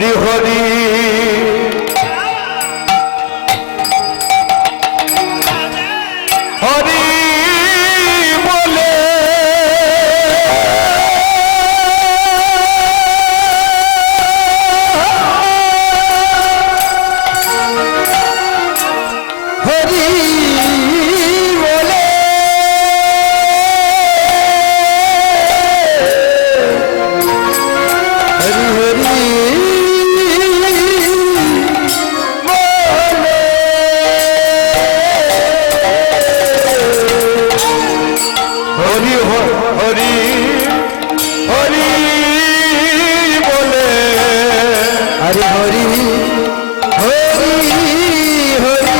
হরি হরি হরি বলে হরি বলে হরি হরি হরি হরি বলে হরি হরি হরি হরি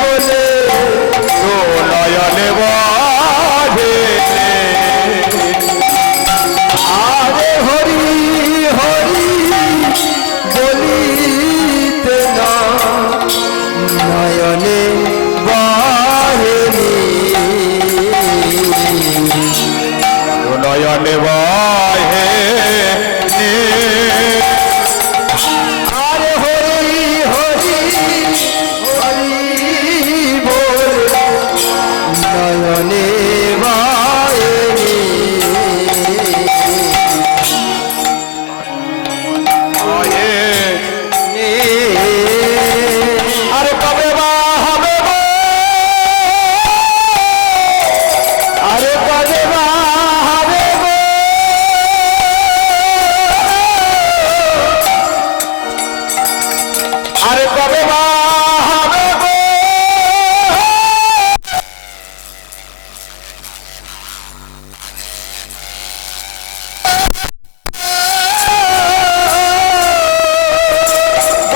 বলে তো নয়নে বাজে আরে হরি হরি বলিতে না নয়নে বাহিনী নয়নে বাহে আরে হরি হরি হরি বল নয়নে বাহিনী আরে কবে বা হবে আরে কবে বা আরে কবে বা হবে গো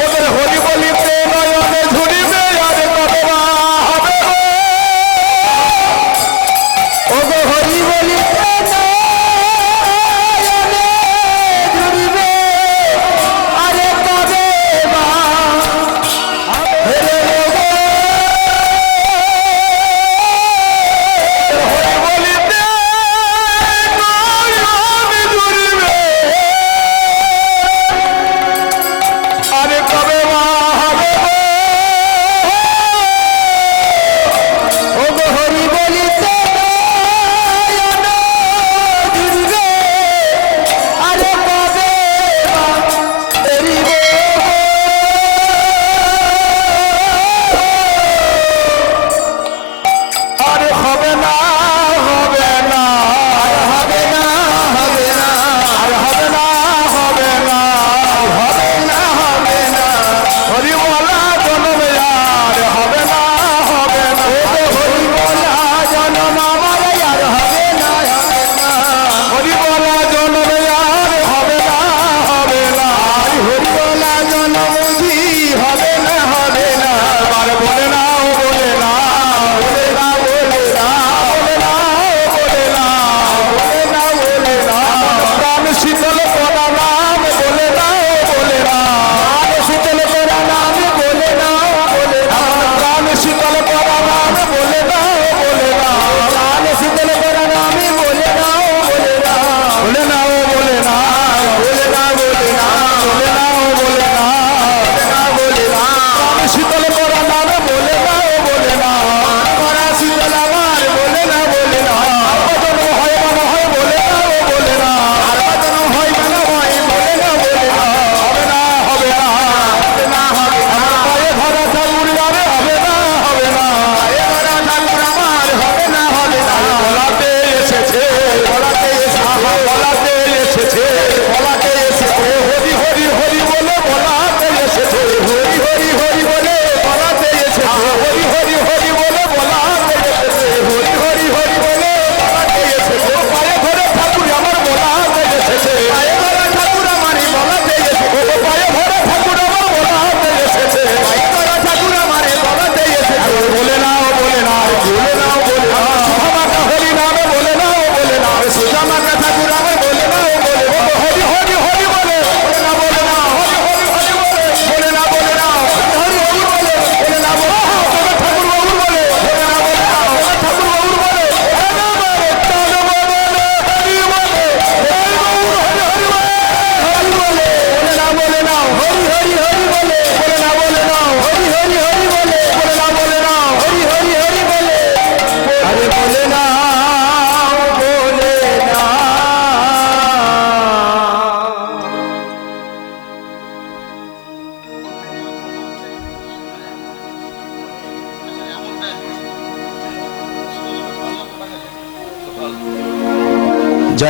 ওদের হরি বলিতে নয়নে ঝুরিবে আরে কবে বা হবে গো ওগো হরি বলিতে নয়নে ঝুরিবে আরে কবে বা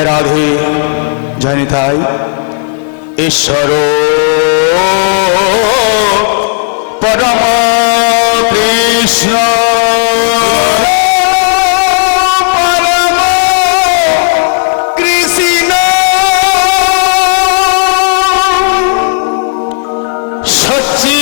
জয় রাধে, জয় নিতাই। ঈশ্বর পরম কৃষ্ণ পরম কৃষ্ণ সচি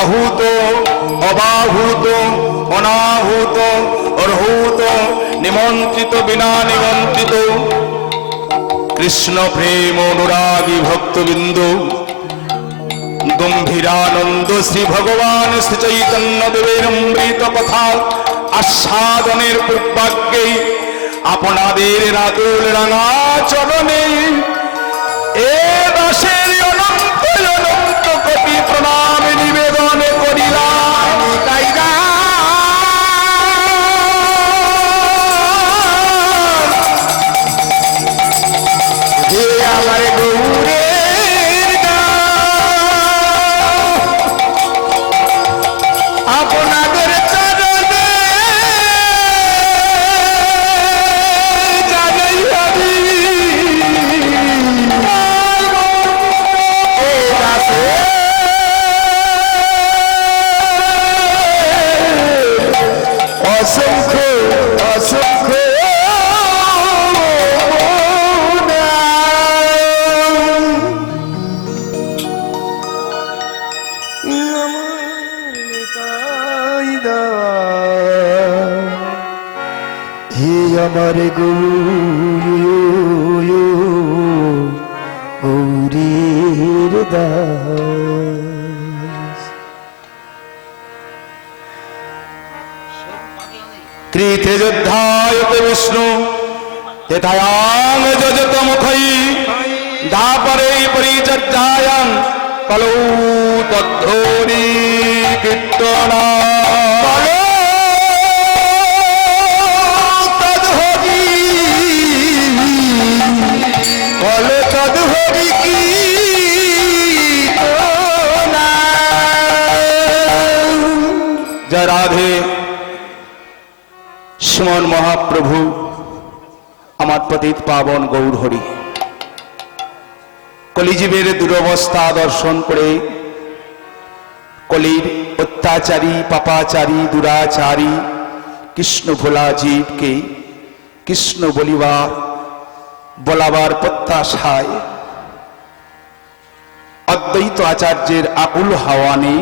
আহুত অবাহুত অনাহুত অর্হুত নিমন্ত্রিত বিনা নিমন্ত্রিত কৃষ্ণ প্রেম অনুরাগী ভক্তবৃন্দ গম্ভীরানন্দ শ্রী ভগবান শ্রী চৈতন্য দেবের অমৃত কথা আস্বাদনের পূর্বাগ্যে আপনাদের রাতুল রাঙা চরণে এ দাসের অনন্ত অনন্ত কোটি প্রণাম নিবেদন করিলাম। আমার গৌরের আপনাদের চরণে জানাই আমি অসংখ্য অসংখ্য আমার গৌরীর দাস কৃতে যোদ্ধায়তে বিষ্ণু তেথায়াং যজত মুখৈ দাপরে পরিচর্যায়াং কলৌ তদ্ধোরি কীর্তনা জয় রাধে। শ্রীমন মহাপ্রভু আমার পতিত পাবন গৌর হরি কলিজীবের দুরবস্থা দর্শন করে কলির অত্যাচারী পাপাচারী দুরাচারী কৃষ্ণ ভোলা জীবকে কৃষ্ণ বলাবার প্রত্যাশায় অদ্বৈত আচার্যের আকুল হাওয়ানে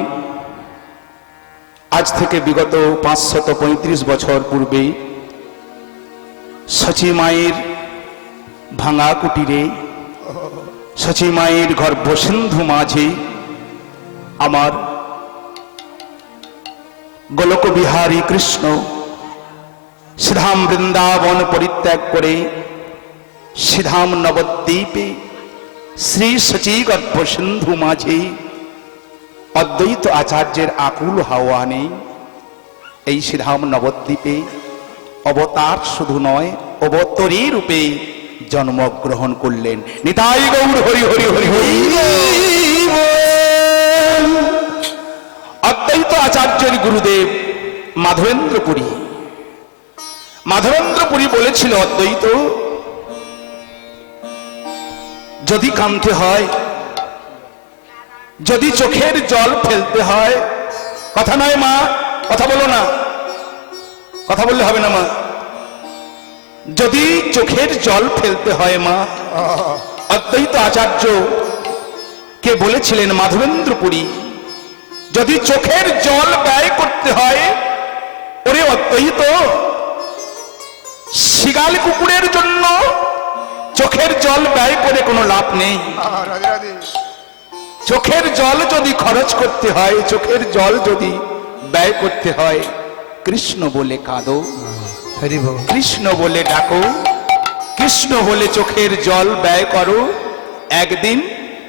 আজ থেকে বিগত 535 বছর পূর্বে সচী মায়ের ভাঙা কুটিরে সচী মায়ের গর্ভসিন্ধু মাঝে আমার গোলক বিহারী কৃষ্ণ শ্রীধাম বৃন্দাবন পরিত্যাগ করে শ্রীধাম নবদ্বীপে শ্রী সচী গর্ভসিন্ধু মাঝে অদ্বৈত আচার্যের আকুল আহ্বানে এই শ্রীধাম নবদ্বীপে অবতার শুধু নয় অবতরী রূপে জন্মগ্রহণ করলেন। নিতাই গৌর হরি হরি হরি হরি। অদ্বৈত আচার্যের গুরুদেব মাধবেন্দ্রপুরী। মাধবেন্দ্রপুরী বলেছিল, অদ্বৈত যদি কাঁদতে হয়, যদি চোখের জল ফেলতে হয়, কথা নয় মা, কথা বলো না, কথা বললে হবে না মা, যদি চোখের জল ফেলতে হয় মা, অদ্বৈত আচার্য কে বলেছিলেন মাধবেন্দ্রপুরী, যদি চোখের জল ব্যয় করতে হয়, ওরে অদ্বৈত, শিগাল কুকুরের জন্য চোখের জল ব্যয় করে কোনো লাভ নেই। চোখের জল যদি খরচ করতে হয়, চোখের জল যদি ব্যয় করতে হয়, কৃষ্ণ বলে কাঁদো, কৃষ্ণ বলে ডাকো, কৃষ্ণ বলে চোখের জল ব্যয় করো, একদিন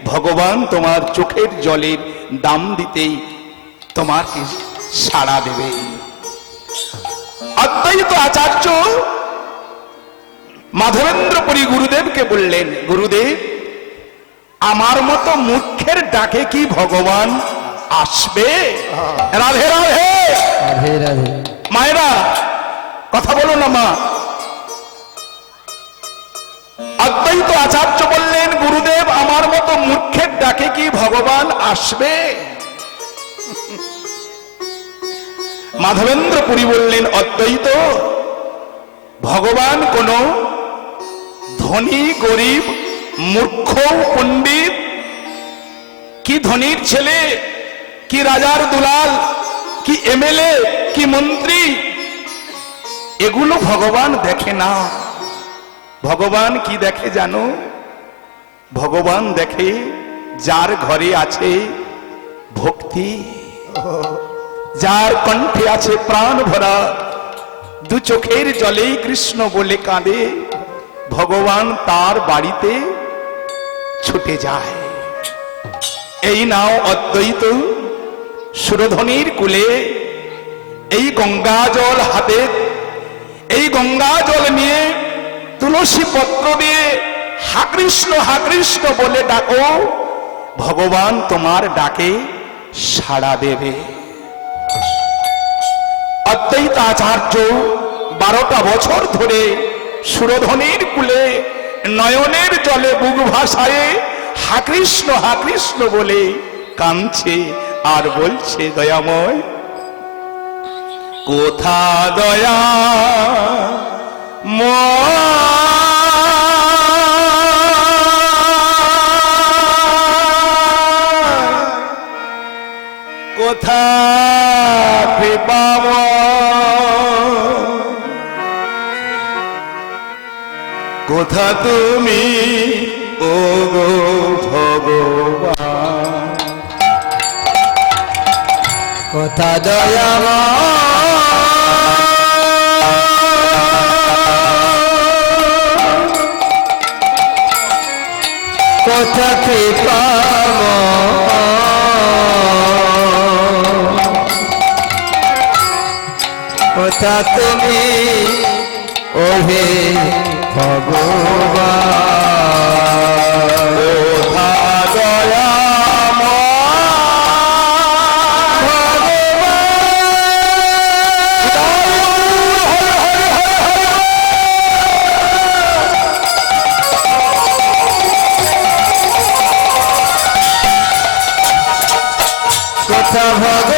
ভগবান তোমার চোখের জলের দাম দিতেই তোমাকে সাড়া দেবে। অদ্বৈত আচার্য মাধবেন্দ্রপুরী গুরুদেবকে বললেন, গুরুদেব, আমার মতো মূর্খের ডাকে কি ভগবান আসবে? রাধে রাধে মায়েরা, কথা বলো না মা। অদ্বৈত আচার্য বললেন, গুরুদেব, আমার মতো মূর্খের ডাকে কি ভগবান আসবে? মাধবেন্দ্রপুরী বললেন, অদ্বৈত, ভগবান কোন ধনী গরিব মূর্খ পণ্ডিত, কি ধনীর ছেলে, কি রাজার দুলাল, কি এমএলএ, কি মন্ত্রী, এগুলো ভগবান দেখে না। ভগবান কি দেখে জানো? ভগবান দেখে যার ঘরে আছে ভক্তি, যার কণ্ঠে আছে প্রাণ ভরা, দু চোখের জলেই কৃষ্ণ বলে কাঁদে, ভগবান তার বাড়িতে ছুটে যায়। এই নাও অদ্বৈত, সুরধনির কুলে এই গঙ্গা জল হাতে, এই গঙ্গা জল নিয়ে তুলসী পত্র দিয়ে হা কৃষ্ণ বলে ডাকো, ভগবান তোমার ডাকে সাড়া দেবে। অদ্বৈত আচার্য 12টা বছর ধরে সুরধনির কুলে নয়নের জলে বুক ভাসায় হা কৃষ্ণ বলে কাঁদছে আর বলছে, দয়াময় কোথা দয়া কোথা কৃপাম, কোথা তুমি ও গো ভগবান, কোথা দয়াময়, কোথা কৃপাময়, কোথা তুমি ওহে ভগবান, কোথা কোথা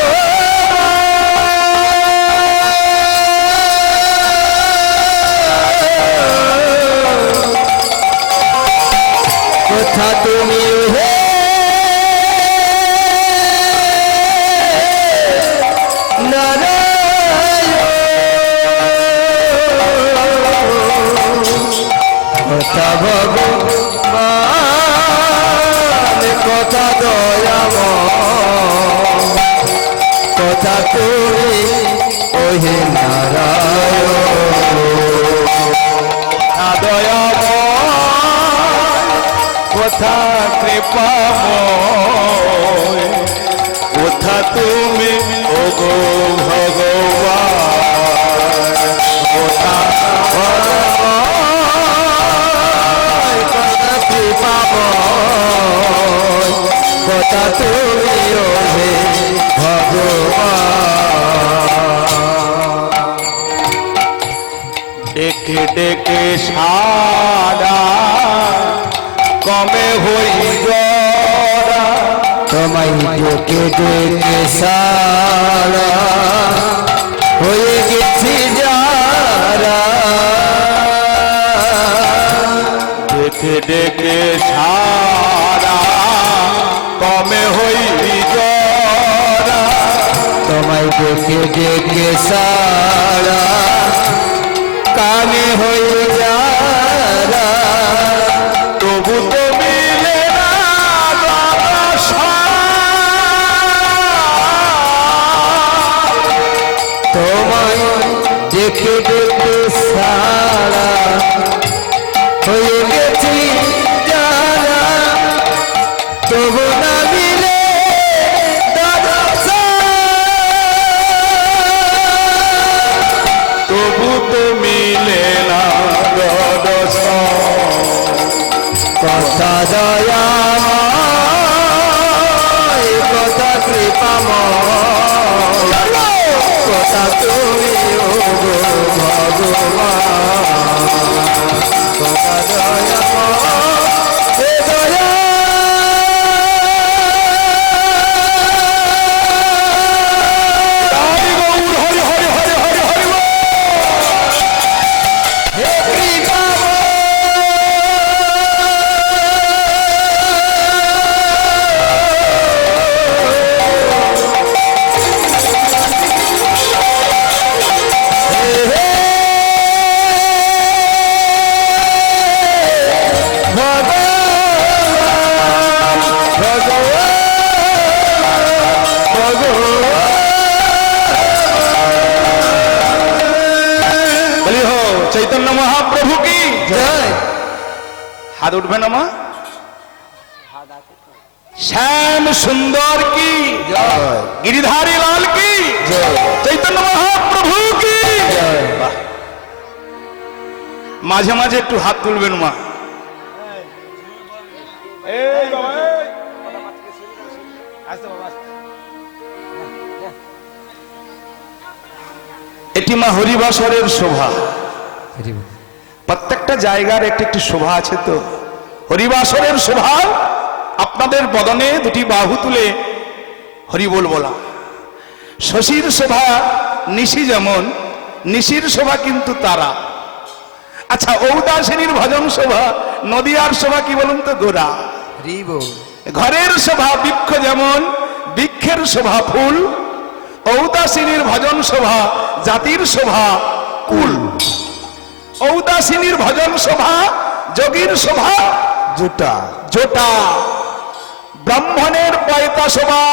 কোথা তুমি হে নারায়ণ, কোথা ভগবান, কোথা দয়াময়, কোথা তুমি ওহে নারায়ণ, কোথা দয়াময়, কোথা কৃপাময়, কোথা তুমি ও গো ভগবান, কোথা ভগবান, তুমি ওহে ভগবান ডেকে ডেকে সারা কমে হই জরা তোমায় ডেকে ডেকে সারা হয়ে গেছি যারা ডেকে ডেকে সারা কমে হই জরা তোমায় ডেকে ডেকে সারা কানে হয়ে যারা তবু তো মিলে না রসা। তোমায় ডেকে ডেকে সারা হয়ে গেছি যারা তবু না মিলে তবু তো মিলে না রসা। কথা দয়া কথা কৃপাময় কথা তুমি ও গো ভগবান কথা দয়া হে দয়া হরি গৌর হরি হরি হরি হরি হরি বল। হে কৃপাময় বলি হো চৈতন্য মহাপ্রভু কি জয় হাত উঠবে না মা। শ্যাম সুন্দর কি জয় গিরিধারী লাল কি জয় চৈতন্য মহাপ্রভু কি জয় বাহ। মাঝে মাঝে একটু হাত তুলবেন মা। এই বাবা, এই। এটি মা হরিবাসরের শোভা। প্রত্যেকটা জায়গার একটি একটি শোভা আছে তো। হরিবাসরের শোভা আপনাদের বদনে দুটি বাহু তুলে হরিবোল বলা। শশীর শোভা নিশি যেমন, নিশির শোভা কিন্তু তারা। আচ্ছা, ঔদাসিনীর ভজন শোভা, নদিয়ার শোভা কি বলুন তো গোরা। ঘরের শোভা বৃক্ষ যেমন, বৃক্ষের শোভা ফুল। ঔদাসিনীর ভজন শোভা জাতির শোভা কুল। ঔদাসিনীর ভজন শোভা যোগীর শোভা জুটা জোটা। ব্রাহ্মণের পয়তা শোভা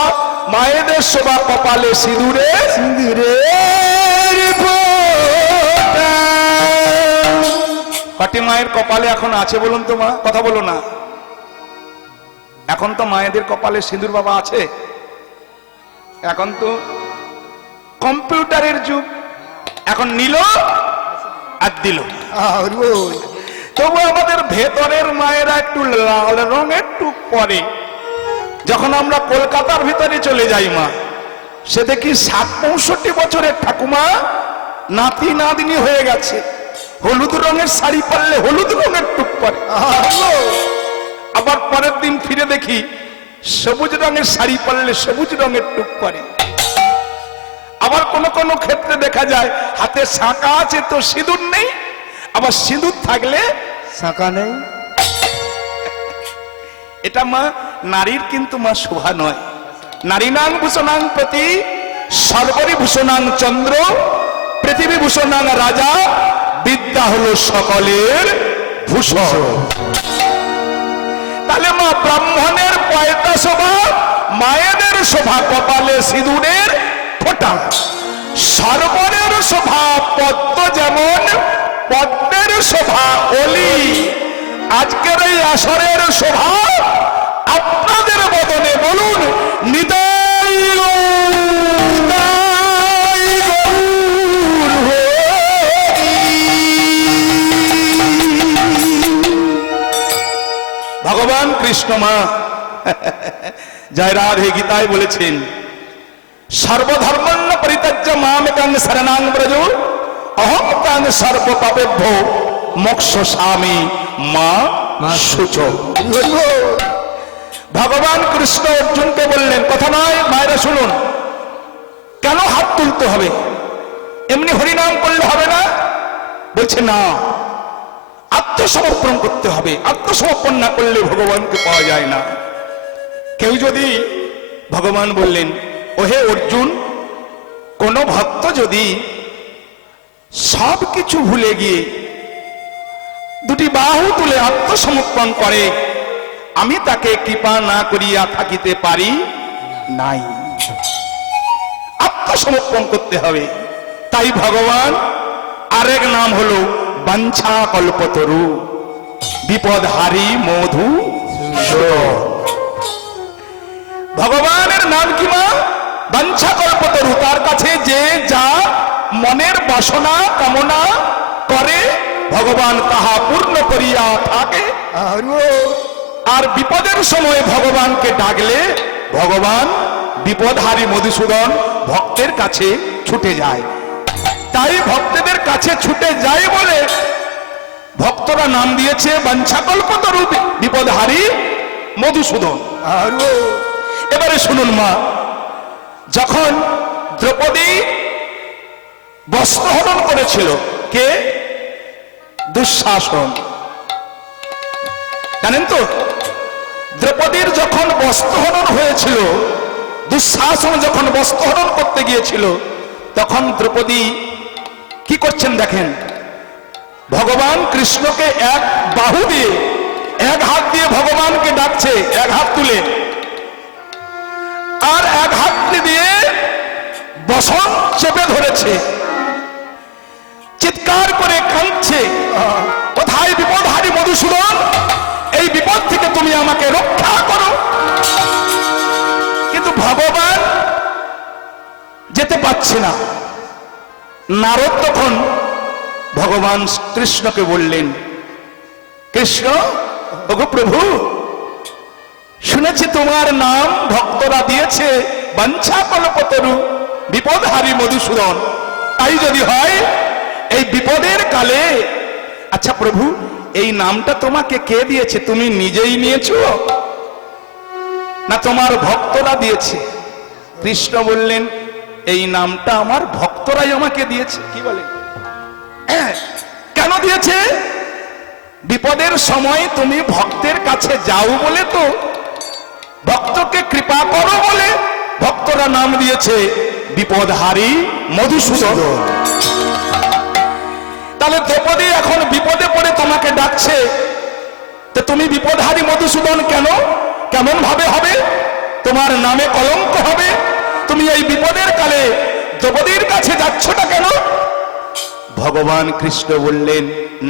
মায়েদের শোভা কপালে সিঁদুরে সিঁদুরের ফোঁটা। কটি মায়ের কপালে এখন আছে বলুন তো মা, কথা বলো না। এখন তো মায়েদের কপালে সিঁদুর বাবা আছে। এখন তো কম্পিউটারের যুগ, এখন নিল আর দিল। তবু আমাদের ভেতরের মায়েরা একটু লাল রঙের টুক পরে। যখন আমরা কলকাতার ভিতরে চলে যাই মা, সে দেখি ৬০-৬৫ বছরের ঠাকুমা নাতি নাতনি হয়ে গেছে, হলুদ রঙের শাড়ি পরলে হলুদ রঙের টুক পরে। আবার পরের দিন ফিরে দেখি সবুজ রঙের শাড়ি পরলে সবুজ রঙের টুক পরে। আবার কোন কোন ক্ষেত্রে দেখা যায় হাতে শাঁকা আছে তো সিঁদুর নেই, আবার সিঁদুর থাকলে শাঁকা নেই। এটা মা নারীর কিন্তু মা শোভা নয়। নারীনাং ভূষণাং প্রতি সর্বরি ভূষণাং চন্দ্র, পৃথিবী ভূষণাং রাজা, বিদ্যা হলো সকলের ভূষণ। তাহলে মা ব্রাহ্মণের পয়তা শোভা, মায়েদের শোভা কপালে সিঁদুরের ফোঁটা। সর্বরের শোভা পদ্ম যেমন, পদ্মের শোভা অলি। আজকের এই আসরের শোভা আপনাদের বদনে বলুন নিতাই গৌর, নিতাই গৌর হরি। ভগবান কৃষ্ণ মা জয় রাধে গীতায় বলেছেন, সর্বধর্মান্ন পরিত্যাজ্য মামেকাং শরণাং ব্রজ অহং তাং সর্ব পাপেভ্যো মোক্ষসামি মা শুচ। ভগবান কৃষ্ণ অর্জুনকে বললেন, কথা নয় মায়েরা শুনুন, কেন হাত তুলতে হবে? এমনি হরিনাম করলে হবে না? বলছে না, আত্মসমর্পণ করতে হবে। আত্মসমর্পণ না করলে ভগবানকে পাওয়া যায় না। কেউ যদি, ভগবান বললেন, ওহে অর্জুন, কোন ভক্ত যদি সব কিছু ভুলে গিয়ে দুটি বাহু তুলে আত্মসমর্পণ করে, আমি তাকে কৃপা না করিয়া থাকিতে পারি নাই। আত্মসমর্পণ করতে হবে। তাই ভগবান আরেক নাম হলো বাঞ্ছা কল্পতরু, বিপদহারী মধু। ভগবানের নাম কি মা? বাঞ্ছা কল্পতরু। তার কাছে যে যা মনের বাসনা কামনা করে, ভগবান তাহা পূর্ণ করিয়া থাকে। আর বিপদের সময় ভগবানকে ডাকলে ভগবান বিপদহারী মধুসূদন ভক্তের কাছে ছুটে যায়। তাই ভক্তদের কাছে ছুটে যায় বলে ভক্তরা নাম দিয়েছে বাঞ্ছাকল্পতরু বিপদহারী মধুসূদন। এবারে শুনুন মা, যখন দ্রৌপদী বস্ত্রহরণ করেছিল, কে? দুঃশাসন। জানেন তো, দ্রৌপদীর যখন বস্ত্রহরণ হয়েছিল, দুঃশাসন যখন বস্ত্রহরণ করতে গিয়েছিল, তখন দ্রৌপদী কি করছেন দেখেন। ভগবান কৃষ্ণকে এক বাহু দিয়ে, এক হাত দিয়ে ভগবানকে ডাকছে, এক হাত তুলে, আর এক হাত দিয়ে বসন চেপে ধরেছে, চিৎকার করে কাঁদছে, কোথায় বিপদহারী মধুসূদন, এই বিপদ থেকে তুমি আমাকে রক্ষা করো। কিন্তু ভগবান যেতে পারছে না। নারদ তখন ভগবান কৃষ্ণকে বললেন, কৃষ্ণ, ওগো প্রভু, শুনেছি তোমার নাম ভক্তরা দিয়েছে বাঞ্ছা কল্পতরু বিপদহারী মধুসূদন। তাই যদি হয় এই বিপদের কালে, আচ্ছা প্রভু, এই নামটা তোমাকে কে দিয়েছে? তুমি নিজেই নিয়েছো না তোমার ভক্তরা দিয়েছে? কৃষ্ণ বললেন, এই নামটা আমার ভক্তরাই আমাকে দিয়েছে। কি বলেন? কেন দিয়েছে? বিপদের সময় তুমি ভক্তের কাছে যাও বলে, তো ভক্তকে কৃপা করো বলে ভক্তরা নাম দিয়েছে বিপদহারী মধুসূদন। তাহলে দ্রৌপদী এখন বিপদে পড়ে তোমাকে ডাকছে, তো তুমি বিপদহারী মধুসূদন কেন? কেমন ভাবে হবে? তোমার নামে কলঙ্ক হবে। তুমি এই বিপদের কালে দ্রৌপদীর কাছে যাচ্ছটা কেন? ভগবান কৃষ্ণ বললেন,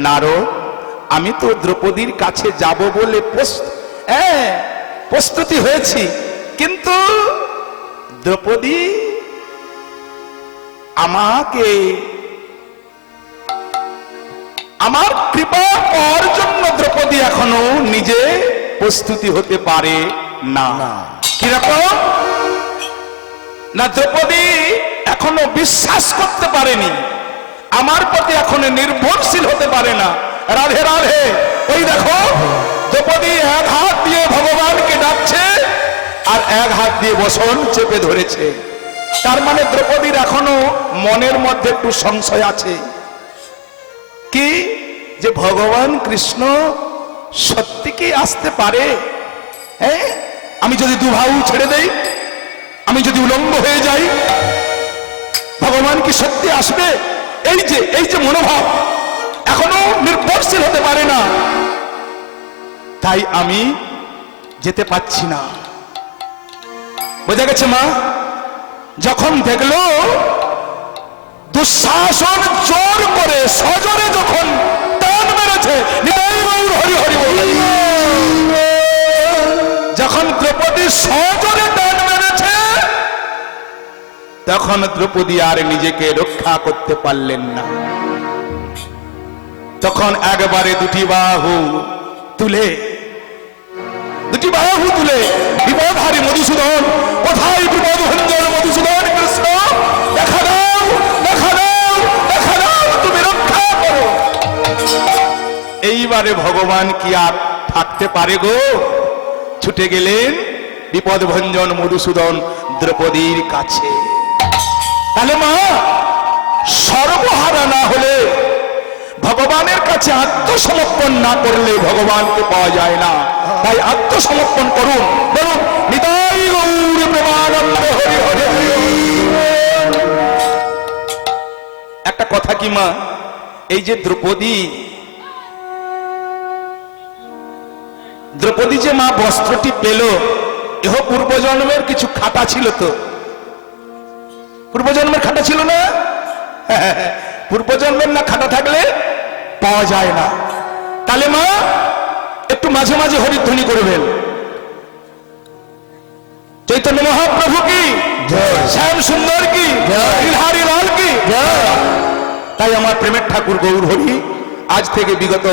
নারদ, আমি তো দ্রৌপদীর কাছে যাব বলে প্রস্তুতি হয়েছি, কিন্তু দ্রৌপদী আমাকে, আমার কৃপা পাওয়ার জন্য দ্রৌপদী এখনো নিজে প্রস্তুতি হতে পারে না। কিরকম না? দ্রৌপদী এখনো বিশ্বাস করতে পারেনি, আমার প্রতি এখনো নির্ভরশীল হতে পারে না। রাধে রাধে। ওই দেখো, দ্রৌপদী এক হাত দিয়ে ভগবানকে ডাকছে আর এক হাত দিয়ে বসন চেপে ধরেছে। তার মানে দ্রৌপদীর এখনো মনের মধ্যে একটু সংশয় আছে, কি যে ভগবান কৃষ্ণ সত্যি কি আসতে পারে? আমি যদি দুবাহু ছেড়ে দেই, আমি যদি উলঙ্গ হয়ে যাই, ভগবান কি সত্যি আসবে? এই যে মনোভাব এখনো নির্ভরশীল হতে পারে না। তাই আমি যেতে পাচ্ছি না। বোঝা গেছে মা? যখন দেখলো দুঃশাসন জোর করে সজোরে যখন টান মেরেছে, হরি হরি বল, যখন দ্রৌপদী সজোরে টান মেরেছে, তখন দ্রৌপদী আর নিজেকে রক্ষা করতে পারলেন না। তখন একবারে দুটি বাহু তুলে, দুটি দুটি বাহু তুলে বিপদহারী মধুসূদন, কোথায় বিপদ ভঞ্জন মধুসূদন কৃষ্ণ, দেখা দাও, দেখা দাও, দেখা দাও, তুমি রক্ষা করো। এইবারে ভগবান কি আর থাকতে পারে গো, ছুটে গেলেন বিপদ ভঞ্জন মধুসূদন দ্রৌপদীর কাছে। তাহলে মা, সর্বহারা না হলে, ভগবানের কাছে আত্মসমর্পণ না করলে ভগবানকে পাওয়া যায় না। তাই আত্মসমর্পণ করুন, বলুন নিতাই গৌর প্রেমানন্দ হরি হরি হরি। একটা কথা কি মা, এই যে দ্রৌপদী যে মা বস্ত্রটি পেল, এহ পূর্বজন্মের কিছু খাতা ছিল তো, পূর্বজন্মের খাতা ছিল না? পূর্বজন্মের না খাতা থাকলে পাওয়া যায় না। তাহলে মা একটু মাঝে মাঝে হরিধ্বনি করবেন, চৈতন্য মহাপ্রভু কি, শ্যাম সুন্দর কি, বিহারী লাল কি। তাই আমার প্রেমের ঠাকুর গৌর হরি আজ থেকে বিগত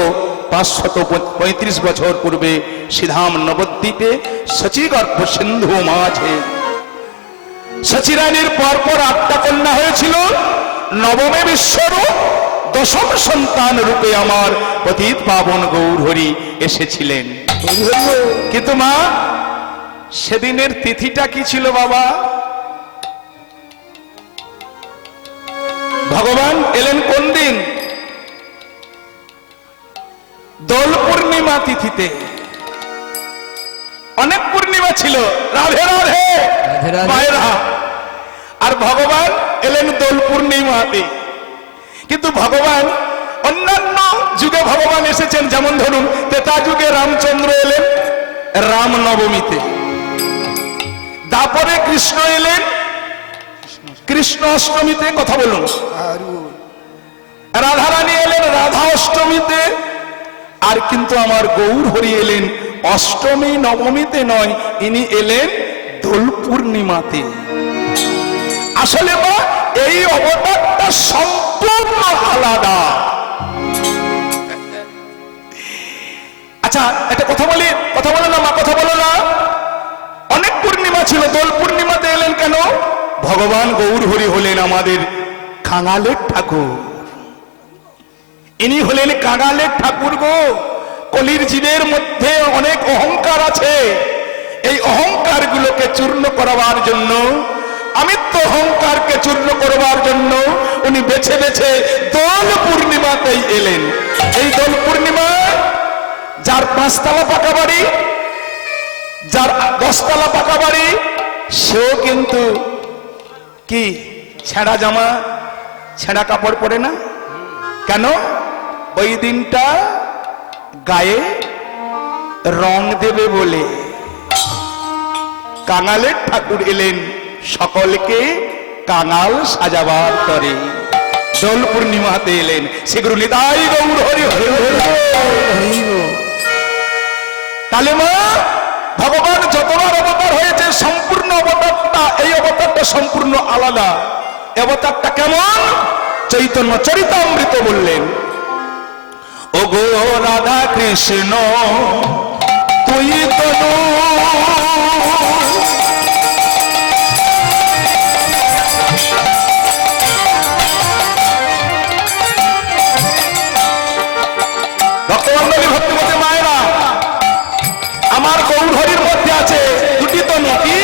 535 বছর পূর্বে সিধাম নবদ্বীপে শচীগর্ভ সিন্ধু মাঝে শচীরানীর পরপর 8টা কন্যা হয়েছিল, নবমে বিশ্বরূপ, দশম সন্তান রূপে আমার পতিত পাবন গৌর হরি এসেছিলেন। কিন্তু মা, সেদিনের তিথিটা কি ছিল বাবা? ভগবান এলেন কোন দিন? দোল পূর্ণিমা তিথিতে। অনেক পূর্ণিমা ছিল, রাধে রাধে মায়েরা, আর ভগবান এলেন দোল পূর্ণিমাতে। কিন্তু ভগবান অন্যান্য যুগে ভগবান এসেছেন, যেমন ধরুন ত্রেতা যুগে রামচন্দ্র এলেন রাম নবমীতে, তারপরে কৃষ্ণ এলেন কৃষ্ণ অষ্টমীতে, কথা বলুন, রাধারানী এলেন রাধা অষ্টমীতে, আর কিন্তু আমার গৌর হরি এলেন অষ্টমী নবমীতে নয়, ইনি এলেন দোল পূর্ণিমাতে। আসলে মা, এই অবতারটা সম্পূর্ণ আলাদা। আচ্ছা একটা কথা বলি, কথা বলো না মা, কথা বলো না। অনেক পূর্ণিমা ছিল, দোল পূর্ণিমাতে এলেন কেন? ভগবান গৌর হরি হলেন আমাদের কাঙালের ঠাকুর, ইনি হলেন কাঙালের ঠাকুর গো। কলির জীবের মধ্যে অনেক অহংকার আছে, এই অহংকার গুলোকে চূর্ণ করবার জন্য, আমিত্ব অহংকারকে চূর্ণ করবার জন্য উনি বেছে বেছে দোল পূর্ণিমাতেই এলেন। এই দোল পূর্ণিমা, যার 5তলা পাকা বাড়ি, যার 10তলা পাকা বাড়ি, সেও কিন্তু কি ছেঁড়া জামা ছেঁড়া কাপড় পরে না কেন? ওই দিনটা গায়ে রং দেবে বলে। কাঙালের ঠাকুর এলেন সকলকে কাঙাল সাজাবার তরে, দোল পূর্ণিমাতে এলেন। সেগুলো নিতাই গৌর হরি হরি হরি। তাহলে মা, ভগবান যতবার অবতার হয়েছে, সম্পূর্ণ অবতারটা, এই অবতারটা সম্পূর্ণ আলাদা। অবতারটা কেমন? চৈতন্য চরিতামৃত বললেন, ও গো রাধা কৃষ্ণ তুই তনু, ভক্তমন্ডলী ভক্তিমতী মায়েরা, আমার গৌর হরির মধ্যে আছে দুটি তনু, কি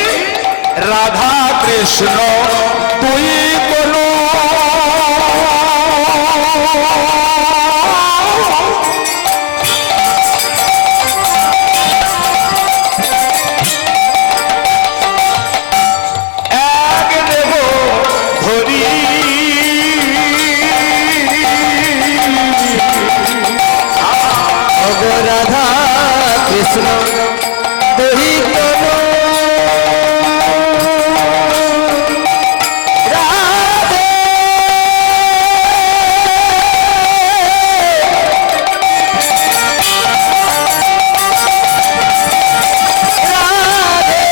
রাধা কৃষ্ণ তুই তনু। রাধা কৃষ্ণ তুই তনু, রাধে রাধে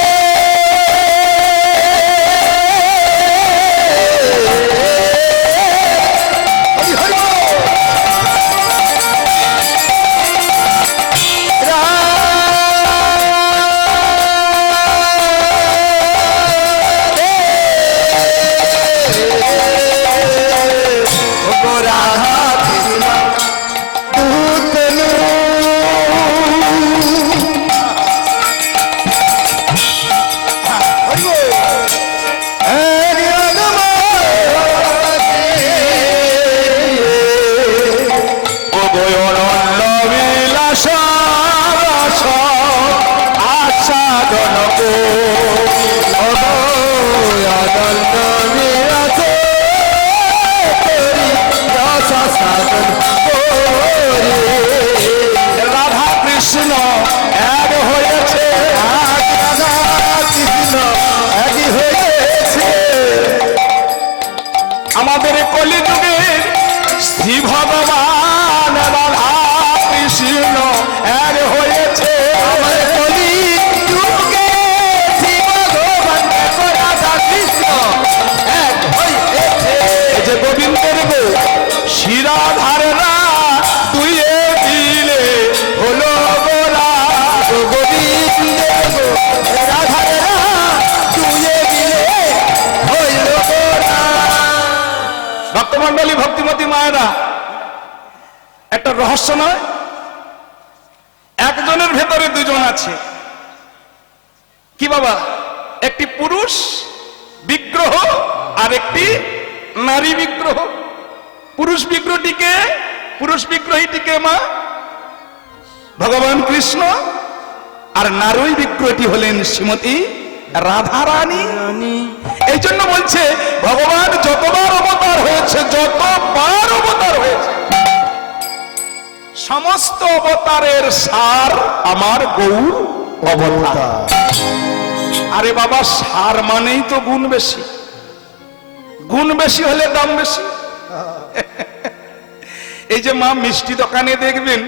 আমাদের কলিযুগের শ্রী ভগবান রাধা কৃষ্ণ এক হয়েছে। আমার কলিযুগে শ্রী ভগবান রাধা কৃষ্ণ এক হয়েছে। এই যে গোবিন্দের গো শিরাধাররা দুয়ে দিলে হলো গোরা। গোবিন্দের গো রাধারা দুয়ে দিলে হইল গোরা। ভক্তমন্ডলী ভক্তিমতী মায়েরা, একটা রহস্য নয়, একজনের ভেতরে দুজন আছে। কি বাবা? একটি পুরুষ বিগ্রহ আর একটি নারী বিগ্রহ। পুরুষ বিগ্রহীটিকে মা ভগবান কৃষ্ণ, আর নারী বিগ্রহটি হলেন শ্রীমতী রাধা রানী। এই জন্য বলছে ভগবান যতবার অবতার হয়েছে, সমস্ত অবতারের সার আমার গৌর অবতার। আরে বাবা, সার মানেই তো গুণ বেশি, গুণ বেশি হলে দাম বেশি। এই যে মা মিষ্টি দোকানে দেখবেন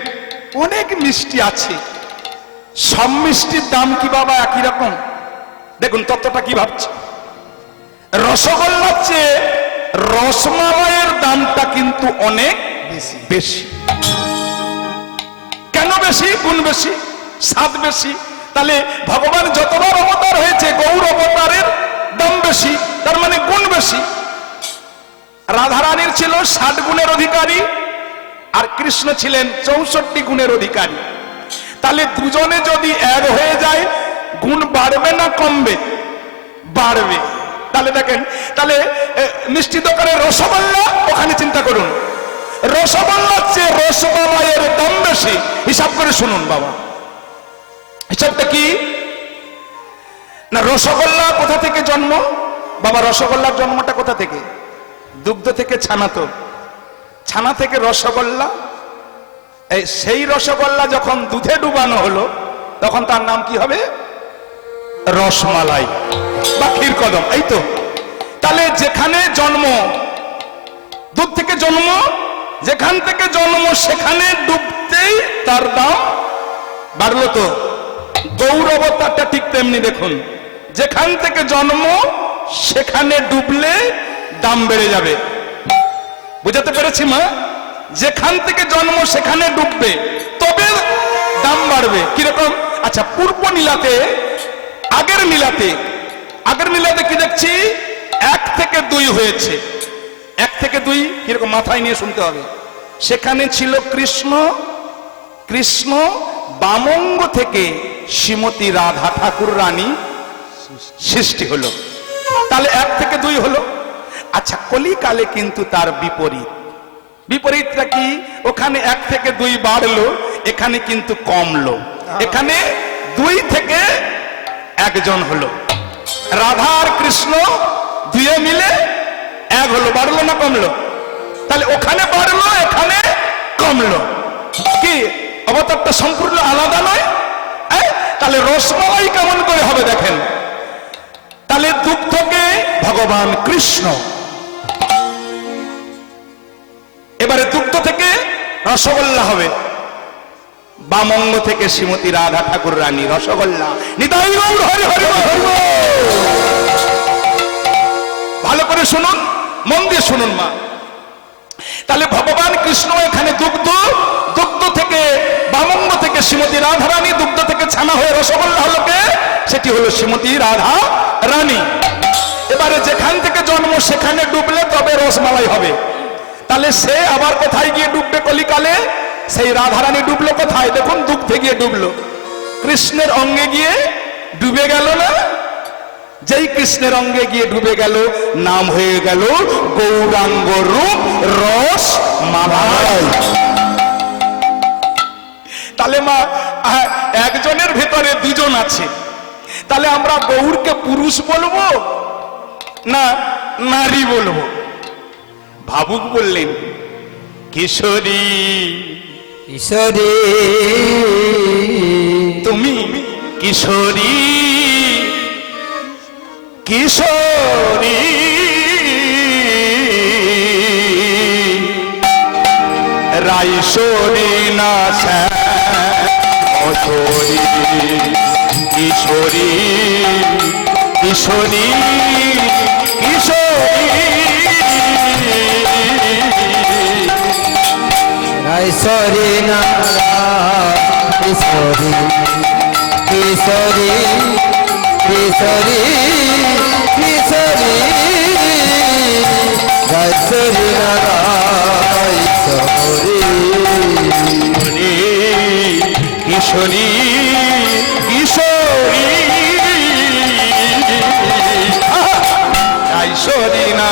অনেক মিষ্টি আছে, সব মিষ্টির দাম কি বাবা একই রকম? দেখুন তত্ত্বটা কি ভাবছে। রসগোল্লার চেয়ে রসমালাইয়ের দামটা কিন্তু অনেক বেশি। কেন বেশি? গুণ বেশি, স্বাদ বেশি। তাহলে ভগবান যতবার অবতার হয়েছে গৌর অবতারের দাম বেশি, তার মানে গুণ বেশি। রাধারানীর ছিল 60 গুণের অধিকারী, আর কৃষ্ণ ছিলেন 64 গুণের অধিকারী। তাহলে দুজনে যদি এক হয়ে যায়, গুণ বাড়বে না কমবে? বাড়বে। তাহলে দেখেন, তাহলে মিষ্টি দোকানের রসগোল্লা, ওখানে চিন্তা করুন, রসগোল্লার চেয়ে রসমালাইয়ের দাম বেশি। হিসাব করে শুনুন বাবা, হিসাবটা কি? না, রসগোল্লা কোথা থেকে জন্ম? বাবা রসগোল্লার জন্মটা কোথা থেকে? দুগ্ধ থেকে ছানা, তো ছানা থেকে রসগোল্লা। সেই রসগোল্লা যখন দুধে ডুবানো হলো, তখন তার নাম কি হবে? রসমালাই বা ক্ষীরকদম। এই তো। তাহলে যেখানে জন্ম, দুধ থেকে জন্ম, যেখান থেকে জন্ম সেখানে ডুবতেই তার দাম বাড়লো। তো গৌর অবতারটা ঠিক তেমনি। দেখুন, যেখান থেকে জন্ম সেখানে ডুবলে দাম বেড়ে যাবে। বুঝাতে পেরেছি মা? যেখান থেকে জন্ম সেখানে ডুববে, তবে দাম বাড়বে। কিরকম? আচ্ছা, পূর্ব নীলাতে, আগের নীলাতে কি দেখছি? 1 থেকে 2 হয়েছে। 1 থেকে 2 কিরকম মাথায় নিয়ে শুনতে হবে। সেখানে ছিল কৃষ্ণ বামঙ্গ থেকে শ্রীমতী রাধা ঠাকুর রানী সৃষ্টি হলো। তাহলে 1 থেকে 2 হলো। আচ্ছা, কলিকালে কিন্তু তার বিপরীতটা কি? ওখানে 1 থেকে 2 বাড়লো, এখানে কিন্তু কমলো। এখানে 2 থেকে 1 জন হলো। রাধা আর কৃষ্ণ 2 মিলে 1 হলো। বাড়লো না কমলো? তাহলে ওখানে বাড়লো, এখানে কমলো। কি অবতারটা সম্পূর্ণ আলাদা নয়? তাহলে রসমালাই কেমন করে হবে দেখেন। তাহলে দুগ্ধকে ভগবান কৃষ্ণ, এবারে দুগ্ধ থেকে রসগোল্লা হবে। বামঙ্গ থেকে শ্রীমতী রাধা ঠাকুর রানী রসগোল্লা। নিতাই গৌর হরি হরি হরি। ভালো করে শুনুন, মন দিয়ে শুনুন মা। তাহলে ভগবান কৃষ্ণ এখানে দুগ্ধ থেকে বামঙ্গ থেকে শ্রীমতী রাধা রানী, দুগ্ধ থেকে ছানা হয়ে রসগোল্লা হলো কে? সেটি হলো শ্রীমতী রাধা রানী। এবারে যেখান থেকে জন্ম সেখানে ডুবলে তবে রসমালাই হবে। তাহলে সে আবার কোথায় গিয়ে ডুববে কলিকালে? সেই রাধারানী ডুবলো কোথায়? দেখুন, দুগ্ধে গিয়ে ডুবলো, কৃষ্ণের অঙ্গে গিয়ে ডুবে গেল না? যেই কৃষ্ণের অঙ্গে গিয়ে ডুবে গেল, নাম হয়ে গেল গৌরাঙ্গ রূপ রসমালাই। তাহলে মা, একজনের ভেতরে 2 জন আছে। তাহলে আমরা গৌরকে পুরুষ বলবো না নারী বলবো? ভাবুক বললেন, কিশোরী কিশোরী তুমি, কিশোরী কিশোরী কিশোরী না শ্যামসুন্দরী, কিশোরী কিশোরী কিশোরী। রাইসরি না কিশোরী কিশোরী কিশোরী কিশোরী, রাইসরি না কিশোরী কিশোরী কিশোরী কিশোরী না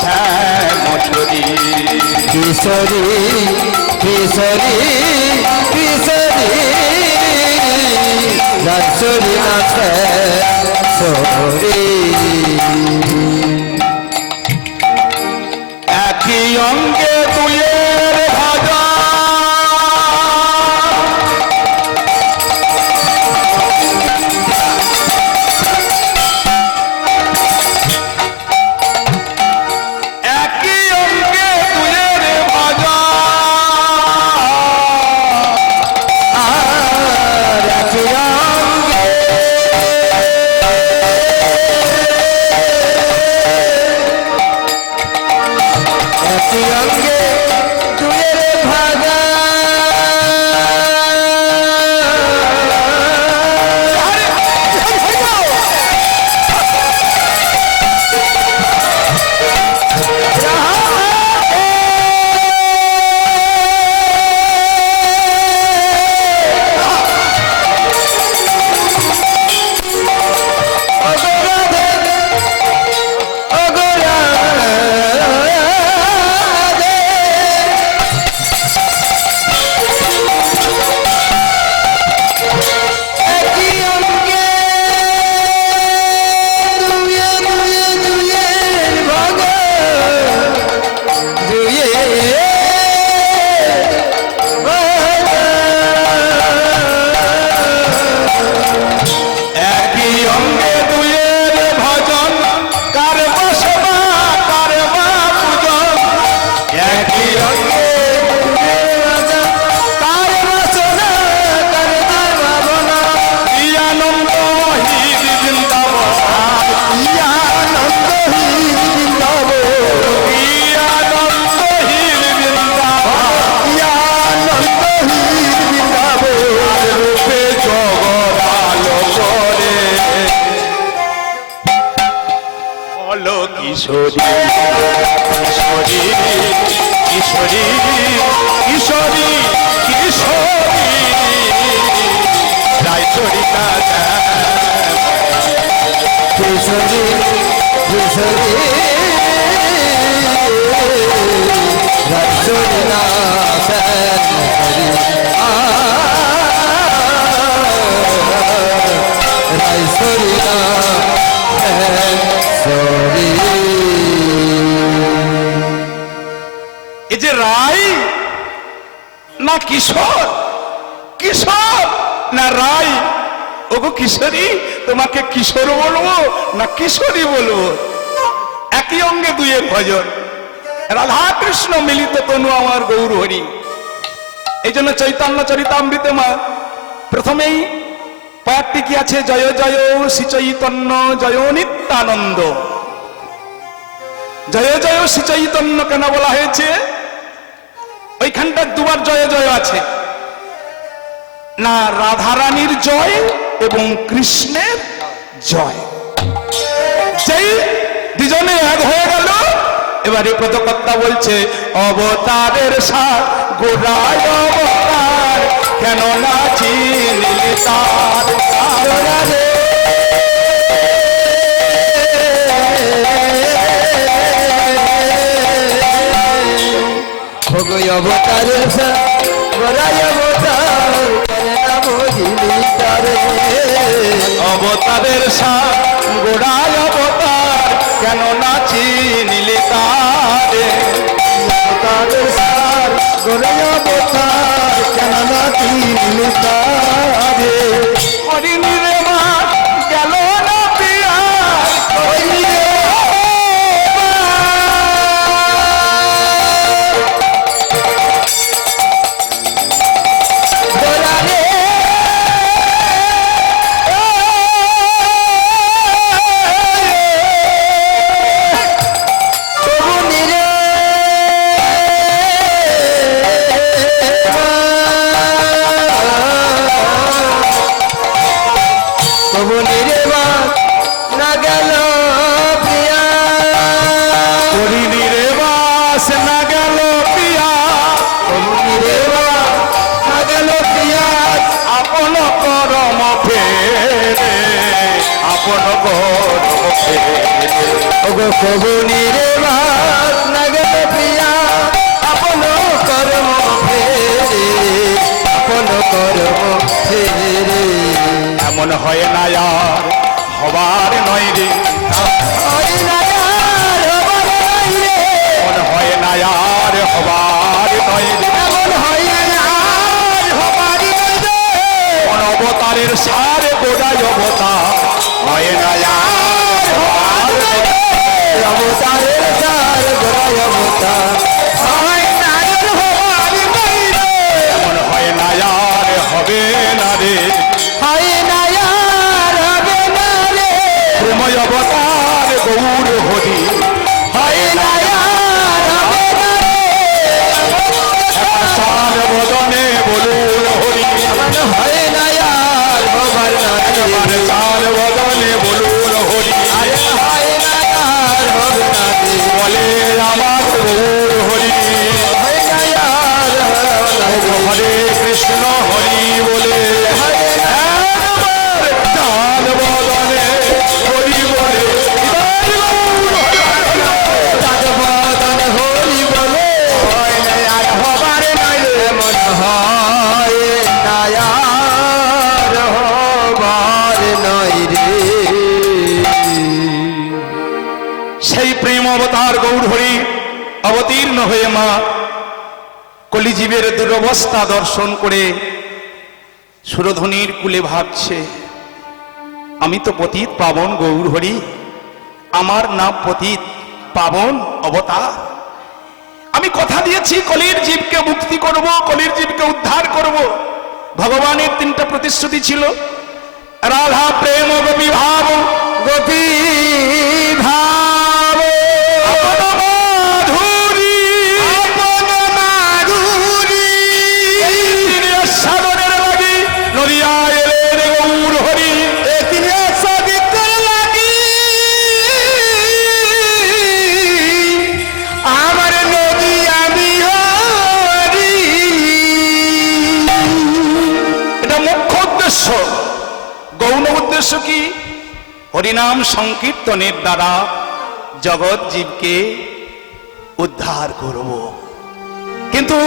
শ্যামসুন্দরী, কিশোরী কিশোরী কিশোরী, রাইসরি না কিশোরী। একই অঙ্গে দুয়ের ভাজা, একই অঙ্গে দুয়ের ভাজা, আর একই অঙ্গে একই অঙ্গে দুয়ের ভাগা, একই অঙ্গে দুয়ের ভজন, কার বসবা কার বা পূজন, একই অঙ্গে কার রচনা কার ভাবনা, কি আনন্দ হৃদ বৃন্দাবন, কি আনন্দ হিন্দাব, কি আনন্দ হৃদ বৃন্দাবন, কি আনন্দ হিন্দাব, রূপে জগৎ আলো করে। বলো কিশোরী কিশোরী কিশোরী কিশোরী কিশোরী, রাইচরি কাজা কিশোরী কিশোরী, রাইসরি না শ্যামসুন্দরী, রাইসরি না শ্যামসুন্দরী। এ যে রাই না কিশোর, কিশোর না রাই, ওগো কিশোরী তোমাকে কিশোর বলবো না কিশোরী বলবো? একই অঙ্গে দুয়ের ভজন, রাধা কৃষ্ণ মিলিত তনু আমার গৌর হরি। এই জন্য চৈতন্য চরিতামৃতে মা প্রথমেই পাঠটি কি আছে, জয় জয় শ্রী চৈতন্য জয় নিত্যানন্দ। জয় জয় শ্রী চৈতন্য কেন বলা হয়েছে? ওইখানটা দুবার জয় জয় আছে না, রাধারানীর জয় এবং কৃষ্ণের জয়। সেই দুজনে এক হয়ে গেল। এবারে পদকর্তা বলছে, অবতারের সাথ গোড়ায় অবতার, কেন না চিনলি তার রে। অবতারের গোড়াই অবতার, বুঝিলি তারে, অবতারের সাথ গোড়ায় অবতার, কেন না চিনলি তারে। অবতারের সার গোড়াই অবতার, কেন না চিনলি তারে। হরিণী রে মা গেল না পিয়া, হরিণী রে করম ফেরে। ওগো কবুনি রে বাস নাগে প্রিয়া আপন করম ফেরে আপন করম ফেরে এমন হয় না আর হবার নয় রে, হয় না আর হবার নাই রে এমন হয় না আর হবার নয় রে, এমন হয় না আর হবার নাই রে কোন অবতারের সার গোড়ায় অবতার হয় না আর হবার নয় রে। অবতারের সার গোড়ায় অবতার হয় না আর হবার নাই রে এমন হয় না আর হবে না রে, হয় না আর হবে না রে প্রেময় অবতার গৌর হরি হয় না আর হবে না রে সার বদনে বলুন হরি, হয় না আর হবার নাই রে এবার সার বদনে বলুন হরি, আরে হয় না আর হবে না রে বলে আমার গৌর হরি। হয় না আর হবে না রে হরে কৃষ্ণ হরি বলে হয় না চাঁদ বদনে হরি বলে চাঁদ বদন হরি বলে হয় না আর হবার নাই রে মন হয় না আর হবার নাই রে সেই প্রেম অবতার গৌর হরি অবতীর্ণ হয়ে মা কলিজীবের দুরবস্থা দর্শন করে সুরধনির কুলে ভাবছে, আমি তো পতিত পাবন গৌর হরি, আমার নাম পতিত পাবন অবতার। আমি কথা দিয়েছি কলির জীবকে মুক্তি করব, কলির জীবকে উদ্ধার করব। ভগবানের তিনটা প্রতিশ্রুতি ছিল, রাধা প্রেম গোপী ভাব, গোপী ভাব আপন মাধুরী, আপন মাধুরী এই তিনে সাধনের লাগি নদিয়া এলেন গৌর হরি। তিনি সদিতে লাগি আমার নদী আমি হরি এটা মুখ্য উদ্দেশ্য। গৌণ উদ্দেশ্য কি? হরিনাম সংকীর্তনের দ্বারা জগৎ জীবকে উদ্ধার করব। কিন্তু